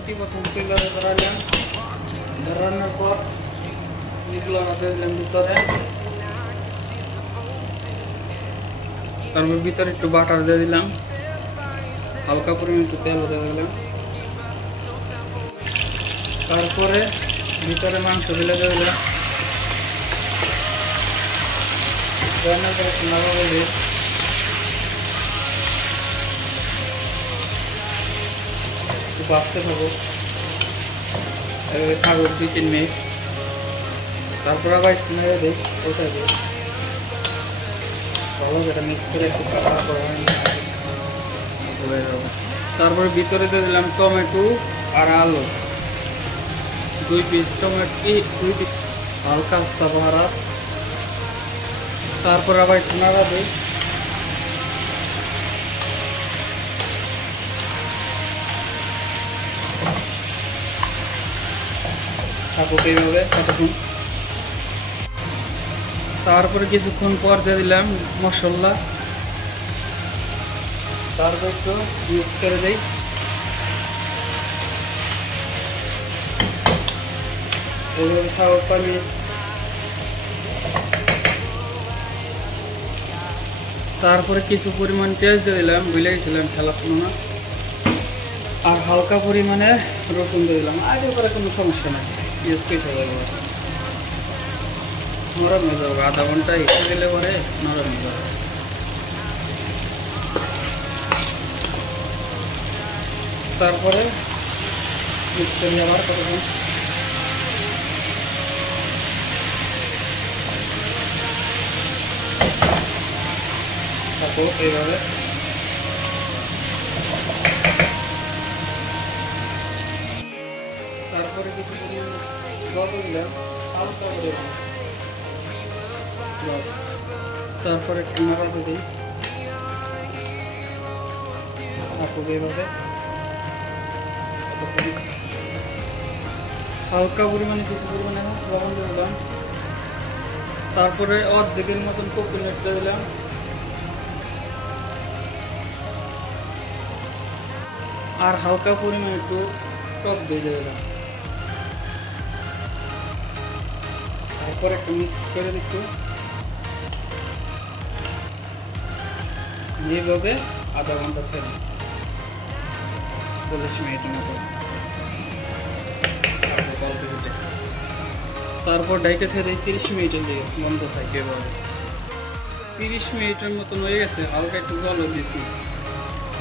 অতি প্রথম চুলাতে ধরালাম, ধরানোর পর এগুলো আছে দিলাম ভিতরে, তারপর ভিতরে একটু বাটার দিয়ে দিলাম, হালকা পরিমাণ একটু তেল দিয়ে দিলাম, তারপরে ভিতরে মাংস দিলে দিয়ে দিলাম, রান্না করে নাড়া বলে একটু বাঁচতে থাকো, এভাবে থাকো 2-3 মিনিট, তারপর আবার একটু নেড়ে দিই, ওটাই দিই ভালো করে মিক্স করে একটু কাটা করা হয়ে যাবে। তারপরে ভিতরে দিয়ে দিলাম টমেটো আর আলু, 2 পিস টমেটো, 2 পিস হালকা আস্তা ভাড়া, তারপর আবার একটু নাড়া দিই, থাকুক এইভাবে কতক্ষণ। তারপরে কিছুক্ষণ পর দিয়ে দিলাম মশলা, তারপর একটু মিক্স করে দিই, এইভাবে থাকুক পানি। তারপরে কিছু পরিমাণ পেঁয়াজ দিয়ে দিলাম, ভুলে গেছিলাম খেলা শুনো না, আর হালকা পরিমাণে রসুন দিয়ে দিলাম, আগে করে কোনো সমস্যা নাই, পেঁয়াজ কেটে যাবে নরম হয়ে যাবে, আধা ঘন্টা এসে গেলে পরে নরম হয়ে যাবে। তারপরে মিক্স করে আবার কতক্ষণ থাকো এইভাবে। তারপরে কিছু জল দিলাম, তারপরে একটু নাড়াতে দিই, থাকুক এইভাবে হালকা পরিমাণে কিছু পরিমাণে লবণ দিয়ে দিলাম, তারপরে অর্ধেকের মতন কোকোনাট দিয়ে দিলাম, আর হালকা পরিমাণে একটু টক দিয়ে দিলাম, তারপর একটু মিক্স করে একটু এইভাবে আধা ঘন্টা ফেলি, 40 মিনিটের মতো, তারপর ডাইকে থেকে 30 মিনিটের দিকে বন্ধ থাকে। এভাবে 30 মিনিটের মতন হয়ে গেছে, হালকা একটু জলও দিয়েছি,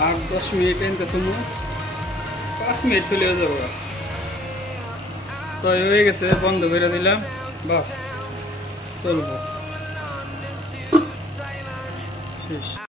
আর 10 মিনিট এনতে তুমি 5 মিনিট চলেও যাবো, তো হয়ে গেছে, বন্ধ করে দিলাম, বাস চলবো শেষ।